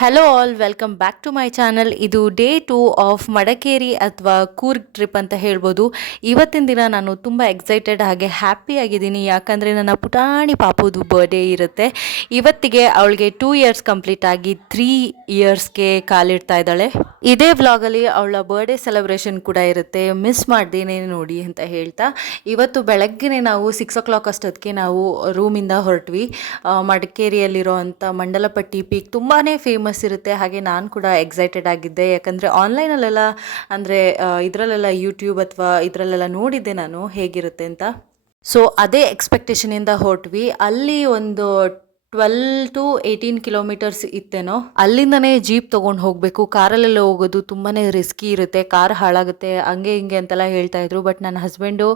Hello all, welcome back to my channel. ಇದು day 2 of Madikeri ಅಥವಾ Coorg trip ಅಂತ ಹೇಳ್ಬೋದು. ಇವತ್ತಿನ ದಿನ ನಾನು ತುಂಬ ಎಕ್ಸೈಟೆಡ್ ಹಾಗೆ ಹ್ಯಾಪಿ ಆಗಿದ್ದೀನಿ, ಯಾಕಂದರೆ ನನ್ನ ಪುಟಾಣಿ ಪಾಪುದು ಬರ್ಡೇ ಇರುತ್ತೆ. ಇವತ್ತಿಗೆ ಅವಳಿಗೆ 2 ಇಯರ್ಸ್ ಕಂಪ್ಲೀಟ್ ಆಗಿ 3 ಇಯರ್ಸ್ಗೆ ಕಾಲಿಡ್ತಾ ಇದ್ದಾಳೆ. ಇದೇ ವ್ಲಾಗಲ್ಲಿ ಅವಳ ಬರ್ಡೇ ಸೆಲೆಬ್ರೇಷನ್ ಕೂಡ ಇರುತ್ತೆ, ಮಿಸ್ ಮಾಡ್ದೇನೆ ನೋಡಿ ಅಂತ ಹೇಳ್ತಾ ಇವತ್ತು ಬೆಳಗ್ಗೆ ನಾವು 6 o'clock ಅಷ್ಟೊತ್ತಿಗೆ ನಾವು ರೂಮಿಂದ ಹೊರಟ್ವಿ. ಮಡಿಕೇರಿಯಲ್ಲಿರೋ ಅಂಥ ಮಂಡಲಪಟ್ಟಿ ಪೀಕ್ ತುಂಬಾ ಫೇಮಸ್ ಇರುತ್ತೆ. ಹಾಗೆ ನಾನು ಕೂಡ ಎಕ್ಸೈಟೆಡ್ ಆಗಿದ್ದೆ, ಯಾಕಂದರೆ ಆನ್ಲೈನಲ್ಲೆಲ್ಲ ಅಂದರೆ ಇದರಲ್ಲೆಲ್ಲ ಯೂಟ್ಯೂಬ್ ಅಥವಾ ಇದರಲ್ಲೆಲ್ಲ ನೋಡಿದ್ದೆ ನಾನು ಹೇಗಿರುತ್ತೆ ಅಂತ. ಸೊ ಅದೇ ಎಕ್ಸ್ಪೆಕ್ಟೇಷನಿಂದ ಹೊರಟ್ವಿ. ಅಲ್ಲಿ ಒಂದು 12 to 18 kilometers ಇತ್ತೇನೋ. ಅಲ್ಲಿಂದನೇ ಜೀಪ್ ತೊಗೊಂಡು ಹೋಗಬೇಕು. ಕಾರಲ್ಲೆಲ್ಲ ಹೋಗೋದು ತುಂಬಾ ರಿಸ್ಕಿ ಇರುತ್ತೆ, ಕಾರ್ ಹಾಳಾಗುತ್ತೆ ಹಂಗೆ ಹಿಂಗೆ ಅಂತೆಲ್ಲ ಹೇಳ್ತಾ ಇದ್ರು. ಬಟ್ ನನ್ನ ಹಸ್ಬೆಂಡು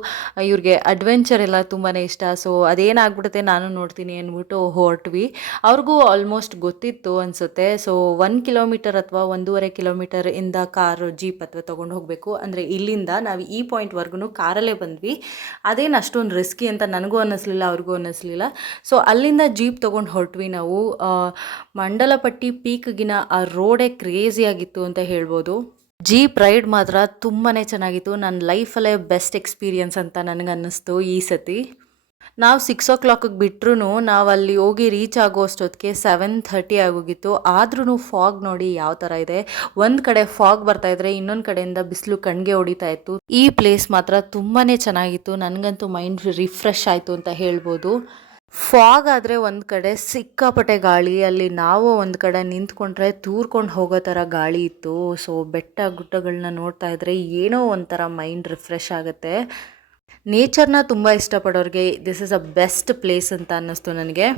ಇವ್ರಿಗೆ ಅಡ್ವೆಂಚರ್ ಎಲ್ಲ ತುಂಬಾ ಇಷ್ಟ. ಸೊ ಅದೇನಾಗ್ಬಿಡುತ್ತೆ ನಾನು ನೋಡ್ತೀನಿ ಅಂದ್ಬಿಟ್ಟು ಹೊರಟ್ವಿ. ಅವ್ರಿಗೂ ಆಲ್ಮೋಸ್ಟ್ ಗೊತ್ತಿತ್ತು ಅನಿಸುತ್ತೆ. ಸೊ 1 kilometer ಅಥವಾ 1.5 kilometer ಇಂದ ಕಾರು ಜೀಪ್ ಅಥವಾ ತೊಗೊಂಡು ಹೋಗಬೇಕು. ಅಂದರೆ ಇಲ್ಲಿಂದ ನಾವು ಈ ಪಾಯಿಂಟ್ವರೆಗೂ ಕಾರಲ್ಲೇ ಬಂದ್ವಿ. ಅದೇನು ಅಷ್ಟೊಂದು ರಿಸ್ಕಿ ಅಂತ ನನಗೂ ಅನ್ನಿಸ್ಲಿಲ್ಲ, ಅವ್ರಿಗೂ ಅನ್ನಿಸ್ಲಿಲ್ಲ. ಸೊ ಅಲ್ಲಿಂದ ಜೀಪ್ ತೊಗೊಂಡು ಹೊರಟ್ವಿ ನಾವು. ಮಂಡಲಪಟ್ಟಿ ಪೀಕ್ಗಿನ ಆ ರೋಡೇ ಕ್ರೇಜಿಯಾಗಿತ್ತು ಅಂತ ಹೇಳ್ಬೋದು. ಜೀಪ್ ರೈಡ್ ಮಾತ್ರ ತುಂಬಾ ಚೆನ್ನಾಗಿತ್ತು. ನನ್ನ ಲೈಫಲ್ಲೇ ಬೆಸ್ಟ್ ಎಕ್ಸ್ಪೀರಿಯನ್ಸ್ ಅಂತ ನನಗೆ ಅನ್ನಿಸ್ತು ಈ ಸತಿ. ನಾವು 6 o'clock ಬಿಟ್ರೂ ನಾವು ಅಲ್ಲಿ ಹೋಗಿ ರೀಚ್ ಆಗೋ ಅಷ್ಟೊತ್ತಿಗೆ 7:30 ಆಗೋಗಿತ್ತು. ಆದ್ರೂ ಫಾಗ್ ನೋಡಿ ಯಾವ ಥರ ಇದೆ. ಒಂದು ಕಡೆ ಫಾಗ್ ಬರ್ತಾ ಇದ್ರೆ ಇನ್ನೊಂದು ಕಡೆಯಿಂದ ಬಿಸಿಲು ಕಣ್ಗೆ ಹೊಡಿತಾ ಇತ್ತು. ಈ ಪ್ಲೇಸ್ ಮಾತ್ರ ತುಂಬಾ ಚೆನ್ನಾಗಿತ್ತು. ನನಗಂತೂ ಮೈಂಡ್ ರಿಫ್ರೆಶ್ ಆಯಿತು ಅಂತ ಹೇಳ್ಬೋದು. ಫಾಗ್ ಆದರೆ ಒಂದು ಕಡೆ ಸಿಕ್ಕಾಪಟ್ಟೆ ಗಾಳಿ, ಅಲ್ಲಿ ನಾವು ಒಂದು ಕಡೆ ನಿಂತ್ಕೊಂಡ್ರೆ ತೂರ್ಕೊಂಡು ಹೋಗೋ ಥರ ಗಾಳಿ ಇತ್ತು. ಸೊ ಬೆಟ್ಟ ಗುಡ್ಡಗಳನ್ನ ನೋಡ್ತಾ ಇದ್ರೆ ಏನೋ ಒಂಥರ ಮೈಂಡ್ ರಿಫ್ರೆಶ್ ಆಗುತ್ತೆ. ನೇಚರ್ನ ತುಂಬ ಇಷ್ಟಪಡೋರಿಗೆ this is a best place ಅಂತ ಅನ್ನಿಸ್ತು ನನಗೆ.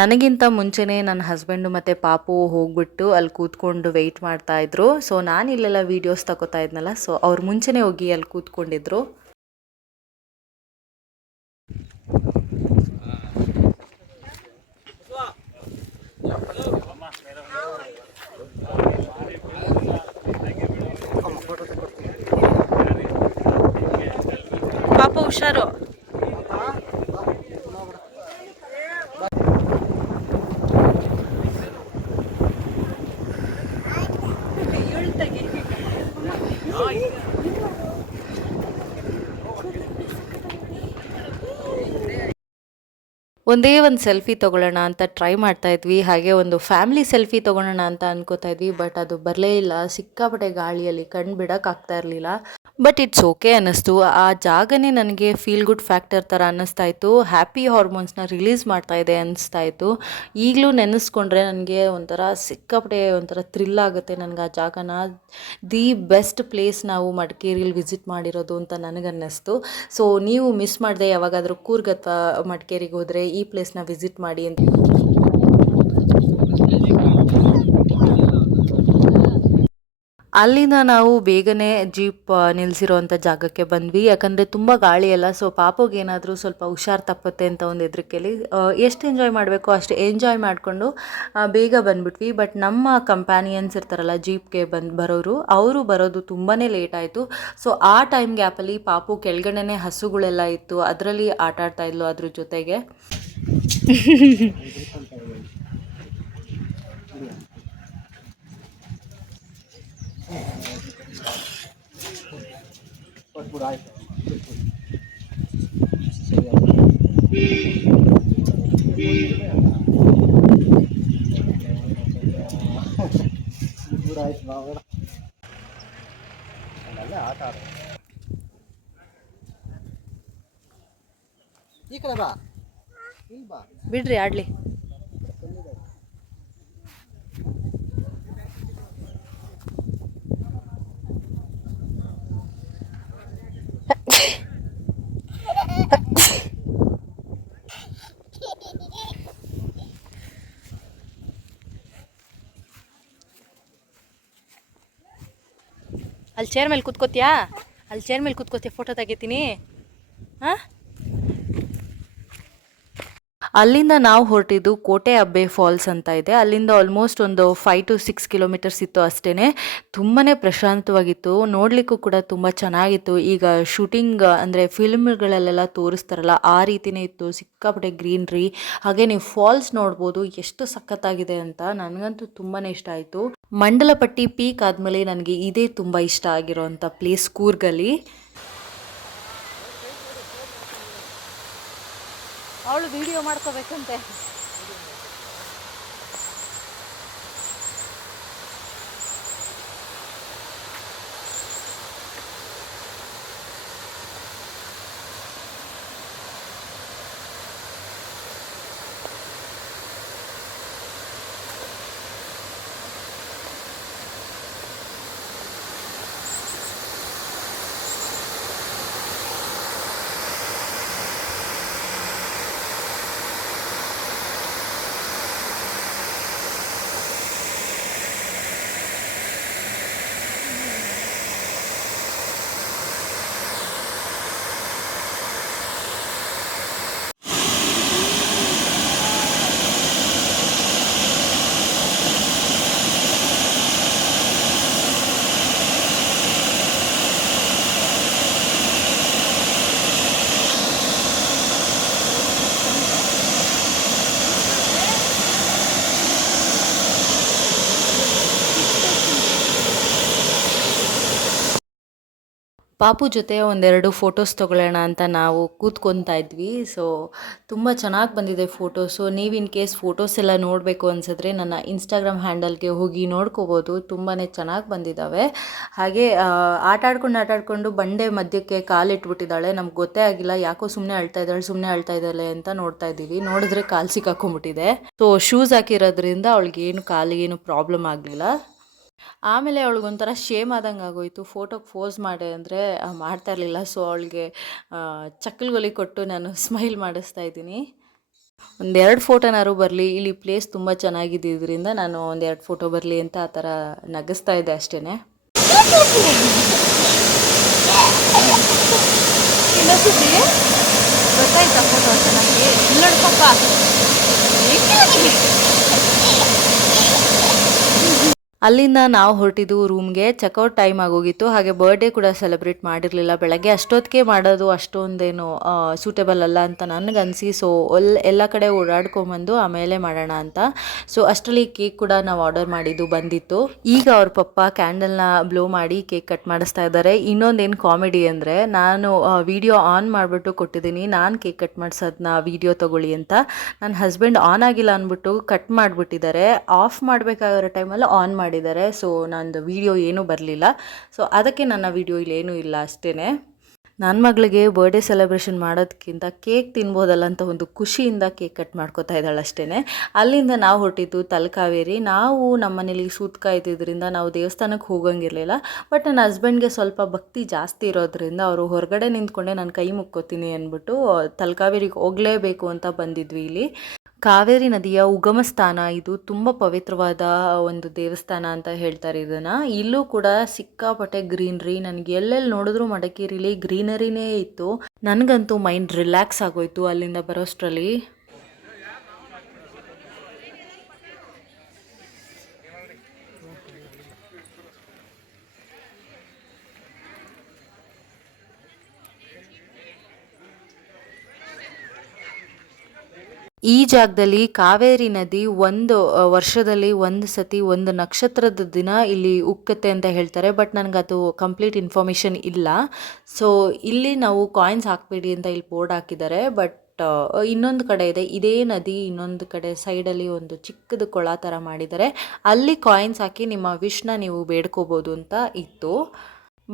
ನನಗಿಂತ ಮುಂಚೆನೇ ನನ್ನ ಹಸ್ಬೆಂಡು ಮತ್ತು ಪಾಪು ಹೋಗ್ಬಿಟ್ಟು ಅಲ್ಲಿ ಕೂತ್ಕೊಂಡು ವೆಯ್ಟ್ ಮಾಡ್ತಾಯಿದ್ರು. ಸೊ ನಾನು ಇಲ್ಲೆಲ್ಲ ವೀಡಿಯೋಸ್ ತಗೋತಾ ಇದ್ನಲ್ಲ, ಸೊ ಅವ್ರು ಮುಂಚೆನೇ ಹೋಗಿ ಅಲ್ಲಿ ಕೂತ್ಕೊಂಡಿದ್ರು. ಪಾಪ ಹುಷಾರು. ಒಂದೇ ಒಂದು ಸೆಲ್ಫಿ ತೊಗೊಳ್ಳೋಣ ಅಂತ ಟ್ರೈ ಮಾಡ್ತಾ ಇದ್ವಿ. ಹಾಗೆ ಒಂದು ಫ್ಯಾಮಿಲಿ ಸೆಲ್ಫಿ ತೊಗೊಳ್ಳೋಣ ಅಂತ ಅನ್ಕೋತಾ ಇದ್ವಿ. ಬಟ್ ಅದು ಬರಲೇ ಇಲ್ಲ. ಸಿಕ್ಕಾಪಟ್ಟೆ ಗಾಳಿಯಲ್ಲಿ ಕಣ್ಣು ಬಿಡೋಕ್ಕಾಗ್ತಾ ಇರಲಿಲ್ಲ. ಬಟ್ ಇಟ್ಸ್ ಓಕೆ ಅನ್ನಿಸ್ತು. ಆ ಜಾಗನೇ ನನಗೆ ಫೀಲ್ ಗುಡ್ ಫ್ಯಾಕ್ಟರ್ ಥರ ಅನ್ನಿಸ್ತಾ ಇತ್ತು. ಹ್ಯಾಪಿ ಹಾರ್ಮೋನ್ಸ್ನ ರಿಲೀಸ್ ಮಾಡ್ತಾ ಇದೆ ಅನ್ನಿಸ್ತಾ ಇತ್ತು. ಈಗಲೂ ನೆನೆಸ್ಕೊಂಡ್ರೆ ನನಗೆ ಒಂಥರ ಸಿಕ್ಕಾಪಟ್ಟೆ ಒಂಥರ ಥ್ರಿಲ್ ಆಗುತ್ತೆ ನನಗೆ ಆ ಜಾಗನ. ದಿ ಬೆಸ್ಟ್ ಪ್ಲೇಸ್ ನಾವು ಮಡಿಕೇರಿಯಲ್ಲಿ ವಿಸಿಟ್ ಮಾಡಿರೋದು ಅಂತ ನನಗನ್ನಿಸ್ತು. ಸೊ ನೀವು ಮಿಸ್ ಮಾಡದೆ ಯಾವಾಗಾದರೂ ಕೂರ್ಗ್ ಅಥವಾ ಮಡಿಕೇರಿಗೆ ಹೋದರೆ ಈ ಪ್ಲೇಸ್ನ ವಿಸಿಟ್ ಮಾಡಿ ಅಂತ. ಅಲ್ಲಿಂದ ನಾವು ಬೇಗನೆ ಜೀಪ್ ನಿಲ್ಲಿಸಿರೋವಂಥ ಜಾಗಕ್ಕೆ ಬಂದ್ವಿ. ಯಾಕಂದರೆ ತುಂಬ ಗಾಳಿ ಅಲ್ಲ. ಸೊ ಪಾಪಗೇನಾದರೂ ಸ್ವಲ್ಪ ಹುಷಾರು ತಪ್ಪುತ್ತೆ ಅಂತ ಒಂದು ಹೆದರಿಕೆಯಲ್ಲಿ ಎಷ್ಟು ಎಂಜಾಯ್ ಮಾಡಬೇಕೋ ಅಷ್ಟು ಎಂಜಾಯ್ ಮಾಡಿಕೊಂಡು ಬೇಗ ಬಂದ್ಬಿಟ್ವಿ. ಬಟ್ ನಮ್ಮ ಕಂಪ್ಯಾನಿಯನ್ಸ್ ಇರ್ತಾರಲ್ಲ ಜೀಪ್ಗೆ ಬರೋರು, ಅವರು ಬರೋದು ತುಂಬಾ ಲೇಟ್ ಆಯಿತು. ಸೊ ಆ ಟೈಮ್ ಗ್ಯಾಪಲ್ಲಿ ಪಾಪು ಕೆಳಗಡೆನೇ ಹಸುಗಳೆಲ್ಲ ಇತ್ತು, ಅದರಲ್ಲಿ ಆಟ ಆಡ್ತಾ ಇದ್ಲು ಅದ್ರ ಜೊತೆಗೆ. ಈ ಕಡೆ ಬಾ, ಬಿಡ್ರಿ ಆಡ್ಲಿ. ಅಲ್ಲಿ ಚೇರ್ ಮೇಲೆ ಕೂತ್ಕೋತೀಯಾ? ಅಲ್ಲಿ ಚೇರ್ ಮೇಲೆ ಕೂತ್ಕೋತೀಯ, ಫೋಟೋ ತೆಗಿತೀನಿ. ಹಾಂ, ಅಲ್ಲಿಂದ ನಾವು ಹೊರಟಿದ್ದು ಕೋಟೆ ಅಬ್ಬೆ ಫಾಲ್ಸ್ ಅಂತ ಇದೆ. ಅಲ್ಲಿಂದ ಆಲ್ಮೋಸ್ಟ್ ಒಂದು 5 to 6 ಕಿಲೋಮೀಟರ್ಸ್ ಇತ್ತು ಅಷ್ಟೇ. ತುಂಬಾ ಪ್ರಶಾಂತವಾಗಿತ್ತು, ನೋಡಲಿಕ್ಕೂ ಕೂಡ ತುಂಬ ಚೆನ್ನಾಗಿತ್ತು. ಈಗ ಶೂಟಿಂಗ್ ಅಂದರೆ ಫಿಲ್ಮ್ಗಳಲ್ಲೆಲ್ಲ ತೋರಿಸ್ತಾರಲ್ಲ ಆ ರೀತಿಯೇ ಇತ್ತು. ಸಿಕ್ಕಾಪಟ್ಟೆ ಗ್ರೀನ್ರಿ, ಹಾಗೆ ನೀವು ಫಾಲ್ಸ್ ನೋಡ್ಬೋದು ಎಷ್ಟು ಸಖತ್ತಾಗಿದೆ ಅಂತ. ನನಗಂತೂ ತುಂಬಾ ಇಷ್ಟ ಆಯಿತು. ಮಂಡಲಪಟ್ಟಿ ಪೀಕ್ ಆದಮೇಲೆ ನನಗೆ ಇದೇ ತುಂಬ ಇಷ್ಟ ಆಗಿರೋಂಥ ಪ್ಲೇಸ್ ಕೂರ್ಗಲ್ಲಿ. ಅವಳು ವಿಡಿಯೋ ಮಾಡ್ಕೋಬೇಕಂತೆ. ಪಾಪು ಜೊತೆ ಒಂದೆರಡು ಫೋಟೋಸ್ ತೊಗೊಳ್ಳೋಣ ಅಂತ ನಾವು ಕೂತ್ಕೊತಾ ಇದ್ವಿ. ಸೊ ತುಂಬ ಚೆನ್ನಾಗಿ ಬಂದಿದೆ ಫೋಟೋಸು. ನೀವು ಇನ್ ಕೇಸ್ ಫೋಟೋಸ್ ಎಲ್ಲ ನೋಡಬೇಕು ಅನಿಸಿದ್ರೆ ನನ್ನ ಇನ್ಸ್ಟಾಗ್ರಾಮ್ ಹ್ಯಾಂಡಲ್ಗೆ ಹೋಗಿ ನೋಡ್ಕೋಬೋದು. ತುಂಬಾ ಚೆನ್ನಾಗಿ ಬಂದಿದ್ದಾವೆ. ಹಾಗೆ ಆಟಾಡ್ಕೊಂಡು ಬಂಡೆ ಮಧ್ಯಕ್ಕೆ ಕಾಲಿಟ್ಬಿಟ್ಟಿದ್ದಾಳೆ. ನಮ್ಗೆ ಗೊತ್ತೇ ಆಗಿಲ್ಲ, ಯಾಕೋ ಸುಮ್ಮನೆ ಅಳ್ತಾ ಇದ್ದಾಳೆ ಅಂತ ನೋಡ್ತಾ ಇದ್ದೀವಿ. ನೋಡಿದ್ರೆ ಕಾಲು ಸಿಕ್ಕಾಕೊಂಡ್ಬಿಟ್ಟಿದೆ. ಸೊ ಶೂಸ್ ಹಾಕಿರೋದ್ರಿಂದ ಅವಳಿಗೇನು ಕಾಲಿಗೇನು ಪ್ರಾಬ್ಲಮ್ ಆಗಲಿಲ್ಲ. ಆಮೇಲೆ ಅವಳಿಗೊಂಥರ ಶೇಮ್ ಆದಂಗೆ ಆಗೋಯಿತು. ಫೋಟೋಗೆ ಪೋಸ್ ಮಾಡೆ ಅಂದರೆ ಮಾಡ್ತಾ ಇರಲಿಲ್ಲ. ಸೊ ಅವಳಿಗೆ ಚಕ್ಕಲ್ಗೊಲಿ ಕೊಟ್ಟು ನಾನು ಸ್ಮೈಲ್ ಮಾಡಿಸ್ತಾ ಇದ್ದೀನಿ. ಒಂದೆರಡು ಫೋಟೋನಾರು ಬರಲಿ, ಇಲ್ಲಿ ಪ್ಲೇಸ್ ತುಂಬ ಚೆನ್ನಾಗಿದ್ದರಿಂದ ನಾನು ಒಂದೆರಡು ಫೋಟೋ ಬರಲಿ ಅಂತ ಆ ಥರ ನಗಿಸ್ತಾ ಇದ್ದೆ ಅಷ್ಟೇ. ಗೊತ್ತಾಯ್ತಾ ಫೋಟೋ ಚೆನ್ನಾಗಿ ನೋಡ್ಪಪ್ಪ. ಅಲ್ಲಿಂದ ನಾವು ಹೊರಟಿದ್ದು ರೂಮ್ಗೆ. ಚೆಕ್ಔಟ್ ಟೈಮ್ ಆಗೋಗಿತ್ತು. ಹಾಗೆ ಬರ್ಡೇ ಕೂಡ ಸೆಲೆಬ್ರೇಟ್ ಮಾಡಿರಲಿಲ್ಲ. ಬೆಳಗ್ಗೆ ಅಷ್ಟೊತ್ತಿಗೆ ಮಾಡೋದು ಅಷ್ಟೊಂದೇನು ಸೂಟೇಬಲ್ ಅಲ್ಲ ಅಂತ ನನಗನ್ಸಿ. ಸೊ ಎಲ್ಲ ಕಡೆ ಓಡಾಡ್ಕೊಂಬಂದು ಆಮೇಲೆ ಮಾಡೋಣ ಅಂತ. ಸೊ ಅಷ್ಟರಲ್ಲಿ ಕೇಕ್ ಕೂಡ ನಾವು ಆರ್ಡರ್ ಮಾಡಿದ್ದು ಬಂದಿತ್ತು. ಈಗ ಅವ್ರ ಪಪ್ಪ ಕ್ಯಾಂಡಲ್ನ ಬ್ಲೋ ಮಾಡಿ ಕೇಕ್ ಕಟ್ ಮಾಡಿಸ್ತಾ ಇದ್ದಾರೆ. ಇನ್ನೊಂದೇನು ಕಾಮಿಡಿ ಅಂದರೆ, ನಾನು ವಿಡಿಯೋ ಆನ್ ಮಾಡಿಬಿಟ್ಟು ಕೊಟ್ಟಿದ್ದೀನಿ, ನಾನು ಕೇಕ್ ಕಟ್ ಮಾಡಿಸೋದನ್ನ ವಿಡಿಯೋ ತೊಗೊಳ್ಳಿ ಅಂತ. ನನ್ನ ಹಸ್ಬೆಂಡ್ ಆನ್ ಆಗಿಲ್ಲ ಅಂದ್ಬಿಟ್ಟು ಕಟ್ ಮಾಡಿಬಿಟ್ಟಿದ್ದಾರೆ. ಆಫ್ ಮಾಡಬೇಕಾಗಿರೋ ಟೈಮಲ್ಲಿ ಆನ್ ಮಾಡಿದ್ದಾರೆ. ಸೊ ನಂದು ವಿಡಿಯೋ ಏನೂ ಬರಲಿಲ್ಲ. ಸೊ ಅದಕ್ಕೆ ನನ್ನ ವಿಡಿಯೋ ಇಲ್ಲೇನೂ ಇಲ್ಲ ಅಷ್ಟೇ. ನನ್ನ ಮಗಳಿಗೆ ಬರ್ಡೇ ಸೆಲೆಬ್ರೇಷನ್ ಮಾಡೋದಕ್ಕಿಂತ ಕೇಕ್ ತಿನ್ಬೋದಲ್ಲ ಅಂತ ಒಂದು ಖುಷಿಯಿಂದ ಕೇಕ್ ಕಟ್ ಮಾಡ್ಕೋತಾ ಇದ್ದಾಳೆ ಅಷ್ಟೇ. ಅಲ್ಲಿಂದ ನಾವು ಹೊರಟಿದ್ದು ತಲಕಾವೇರಿ. ನಾವು ನಮ್ಮ ಮನೇಲಿ ಸೂತ್ಕ ಇದ್ದಿದ್ದರಿಂದ ನಾವು ದೇವಸ್ಥಾನಕ್ಕೆ ಹೋಗಂಗಿರಲಿಲ್ಲ. ಬಟ್ ನನ್ನ ಹಸ್ಬೆಂಡ್ಗೆ ಸ್ವಲ್ಪ ಭಕ್ತಿ ಜಾಸ್ತಿ ಇರೋದ್ರಿಂದ ಅವರು ಹೊರಗಡೆ ನಿಂತ್ಕೊಂಡೆ ನಾನು ಕೈ ಮುಕ್ಕೋತೀನಿ ಅಂದ್ಬಿಟ್ಟು ತಲಕಾವೇರಿಗೆ ಹೋಗಲೇಬೇಕು ಅಂತ ಬಂದಿದ್ವಿ. ಇಲ್ಲಿ ಕಾವೇರಿ ನದಿಯ ಉಗಮ ಸ್ಥಾನ ಇದು. ತುಂಬ ಪವಿತ್ರವಾದ ಒಂದು ದೇವಸ್ಥಾನ ಅಂತ ಹೇಳ್ತಾರೆ ಇದನ್ನು. ಇಲ್ಲೂ ಕೂಡ ಸಿಕ್ಕಾಪಟ್ಟೆ ಗ್ರೀನ್ರಿ. ನನಗೆ ಎಲ್ಲೆಲ್ಲಿ ನೋಡಿದ್ರು ಮಡಿಕೇರಿಲಿ ಗ್ರೀನರಿನೇ ಇತ್ತು. ನನಗಂತೂ ಮೈಂಡ್ ರಿಲ್ಯಾಕ್ಸ್ ಆಗೋಯ್ತು ಅಲ್ಲಿಂದ ಬರೋಷ್ಟರಲ್ಲಿ. ಈ ಜಾಗದಲ್ಲಿ ಕಾವೇರಿ ನದಿ ಒಂದು ವರ್ಷದಲ್ಲಿ ಒಂದು ಸತಿ ಒಂದು ನಕ್ಷತ್ರದ ದಿನ ಇಲ್ಲಿ ಉಕ್ಕುತ್ತೆ ಅಂತ ಹೇಳ್ತಾರೆ. ಬಟ್ ನನಗದು ಕಂಪ್ಲೀಟ್ ಇನ್ಫಾರ್ಮೇಷನ್ ಇಲ್ಲ. ಸೊ ಇಲ್ಲಿ ನಾವು ಕಾಯಿನ್ಸ್ ಹಾಕಬೇಡಿ ಅಂತ ಇಲ್ಲಿ ಬೋರ್ಡ್ ಹಾಕಿದ್ದಾರೆ. ಬಟ್ ಇನ್ನೊಂದು ಕಡೆ ಇದೆ ಇದೇ ನದಿ, ಇನ್ನೊಂದು ಕಡೆ ಸೈಡಲ್ಲಿ ಒಂದು ಚಿಕ್ಕದು ಕೊಳ ಥರ ಮಾಡಿದ್ದಾರೆ. ಅಲ್ಲಿ ಕಾಯಿನ್ಸ್ ಹಾಕಿ ನಿಮ್ಮ ವಿಶ್ನ ನೀವು ಬೇಡ್ಕೋಬೋದು ಅಂತ ಇತ್ತು.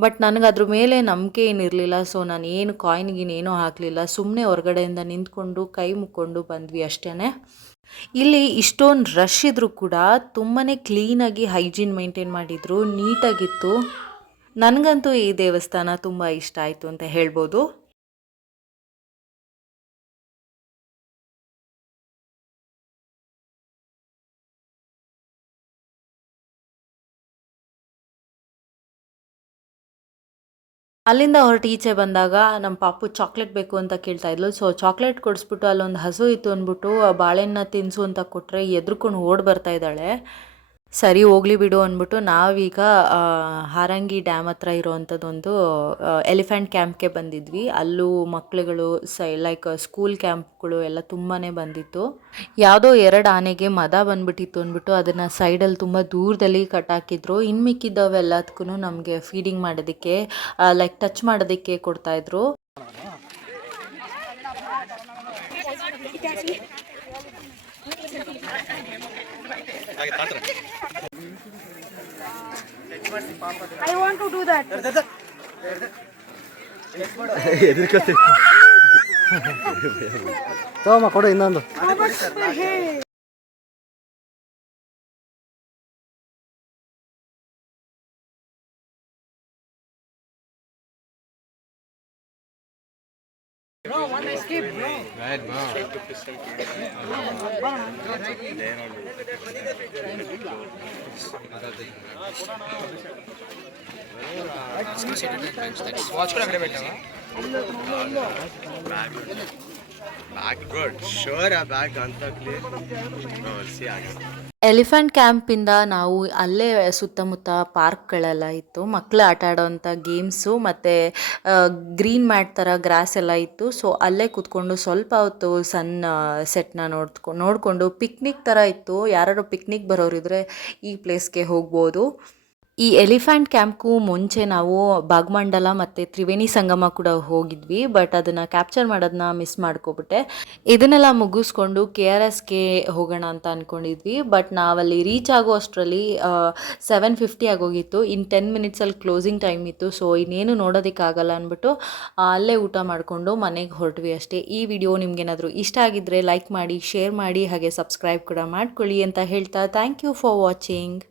ಬಟ್ ನನಗೆ ಅದ್ರ ಮೇಲೆ ನಂಬಿಕೆ ಏನಿರಲಿಲ್ಲ. ಸೊ ನಾನು ಏನು ಕಾಯಿನ್ಗಿನೇನೂ ಹಾಕಲಿಲ್ಲ. ಸುಮ್ಮನೆ ಹೊರಗಡೆಯಿಂದ ನಿಂತ್ಕೊಂಡು ಕೈ ಮುಕ್ಕೊಂಡು ಬಂದ್ವಿ ಅಷ್ಟೇ. ಇಲ್ಲಿ ಇಷ್ಟೊಂದು ರಶ್ ಇದ್ದರೂ ಕೂಡ ತುಂಬಾ ಕ್ಲೀನಾಗಿ ಹೈಜೀನ್ ಮೇಂಟೈನ್ ಮಾಡಿದರು, ನೀಟಾಗಿತ್ತು. ನನಗಂತೂ ಈ ದೇವಸ್ಥಾನ ತುಂಬ ಇಷ್ಟ ಆಯಿತು ಅಂತ ಹೇಳ್ಬೋದು. ಅಲ್ಲಿಂದ ಹೊರಟು ಈಚೆ ಬಂದಾಗ ನಮ್ಮ ಪಾಪು ಚಾಕ್ಲೇಟ್ ಬೇಕು ಅಂತ ಕೇಳ್ತಾ ಇದ್ಲು. ಸೊ ಚಾಕ್ಲೇಟ್ ಕೊಡಿಸ್ಬಿಟ್ಟು ಅಲ್ಲೊಂದು ಹಸು ಇತ್ತು ಅಂದ್ಬಿಟ್ಟು ಬಾಳೆಹಣ್ಣ ತಿನ್ನಿಸು ಅಂತ ಕೊಟ್ಟರೆ ಎದ್ರುಕೊಂಡು ಓಡಿ ಬರ್ತಾ ಇದ್ದಾಳೆ. ಸರಿ ಹೋಗ್ಲಿ ಬಿಡು ಅಂದ್ಬಿಟ್ಟು ನಾವೀಗ ಹಾರಂಗಿ ಡ್ಯಾಮ್ ಹತ್ರ ಇರೋವಂಥದ್ದೊಂದು ಎಲಿಫೆಂಟ್ ಕ್ಯಾಂಪ್ಗೆ ಬಂದಿದ್ವಿ. ಅಲ್ಲೂ ಮಕ್ಳುಗಳು ಲೈಕ್ ಸ್ಕೂಲ್ ಕ್ಯಾಂಪ್ಗಳು ಎಲ್ಲ ತುಂಬಾ ಬಂದಿತ್ತು. ಯಾವುದೋ 2 ಆನೆಗೆ ಮದ ಬಂದ್ಬಿಟ್ಟಿತ್ತು ಅಂದ್ಬಿಟ್ಟು ಅದನ್ನು ಸೈಡಲ್ಲಿ ತುಂಬ ದೂರದಲ್ಲಿ ಕಟ್ಟಾಕಿದ್ರು. ಇನ್ನು ಮಿಕ್ಕಿದ್ದವೆಲ್ಲದಕ್ಕೂ ನಮಗೆ ಫೀಡಿಂಗ್ ಮಾಡೋದಕ್ಕೆ ಲೈಕ್ ಟಚ್ ಮಾಡೋದಕ್ಕೆ ಕೊಡ್ತಾಯಿದ್ರು. I want to do that. ತಗೋಮ್ಮ ಕೊಡು ಇನ್ನೊಂದು. ಎಲಿಫೆಂಟ್ ಕ್ಯಾಂಪಿಂದ ನಾವು ಅಲ್ಲೇ ಸುತ್ತಮುತ್ತ ಪಾರ್ಕ್ಗಳೆಲ್ಲ ಇತ್ತು, ಮಕ್ಕಳು ಆಟ ಆಡೋವಂಥ ಗೇಮ್ಸು ಮತ್ತು ಗ್ರೀನ್ ಮ್ಯಾಟ್ ಥರ ಗ್ರಾಸ್ ಎಲ್ಲ ಇತ್ತು. ಸೊ ಅಲ್ಲೇ ಕೂತ್ಕೊಂಡು ಸ್ವಲ್ಪ ಹೊತ್ತು ಸೆಟ್ನ ನೋಡಿಕೊಂಡು ಪಿಕ್ನಿಕ್ ಥರ ಇತ್ತು. ಯಾರು ಪಿಕ್ನಿಕ್ ಬರೋರಿದ್ರೆ ಈ ಪ್ಲೇಸ್ಗೆ ಹೋಗ್ಬೋದು. ಈ ಎಲಿಫೆಂಟ್ ಕ್ಯಾಂಪ್ಗೂ ಮುಂಚೆ ನಾವು ಭಾಗಮಂಡಲ ಮತ್ತು ತ್ರಿವೇಣಿ ಸಂಗಮ ಕೂಡ ಹೋಗಿದ್ವಿ, ಬಟ್ ಅದನ್ನು ಕ್ಯಾಪ್ಚರ್ ಮಾಡೋದನ್ನ ಮಿಸ್ ಮಾಡ್ಕೊಬಿಟ್ಟೆ. ಇದನ್ನೆಲ್ಲ ಮುಗಿಸ್ಕೊಂಡು KRSಗೆ ಹೋಗೋಣ ಅಂತ ಅಂದ್ಕೊಂಡಿದ್ವಿ, ಬಟ್ ನಾವಲ್ಲಿ ರೀಚ್ ಆಗೋ ಅಷ್ಟರಲ್ಲಿ 7:50 ಆಗೋಗಿತ್ತು. ಇನ್ನು 10 ಮಿನಿಟ್ಸಲ್ಲಿ ಕ್ಲೋಸಿಂಗ್ ಟೈಮ್ ಇತ್ತು. ಸೊ ಇನ್ನೇನು ನೋಡೋದಕ್ಕಾಗಲ್ಲ ಅಂದ್ಬಿಟ್ಟು ಅಲ್ಲೇ ಊಟ ಮಾಡಿಕೊಂಡು ಮನೆಗೆ ಹೊರಟ್ವಿ ಅಷ್ಟೇ. ಈ ವಿಡಿಯೋ ನಿಮ್ಗೇನಾದರೂ ಇಷ್ಟ ಆಗಿದ್ದರೆ ಲೈಕ್ ಮಾಡಿ, ಶೇರ್ ಮಾಡಿ, ಹಾಗೆ ಸಬ್ಸ್ಕ್ರೈಬ್ ಕೂಡ ಮಾಡ್ಕೊಳ್ಳಿ ಅಂತ ಹೇಳ್ತಾ ಥ್ಯಾಂಕ್ ಯು ಫಾರ್ ವಾಚಿಂಗ್.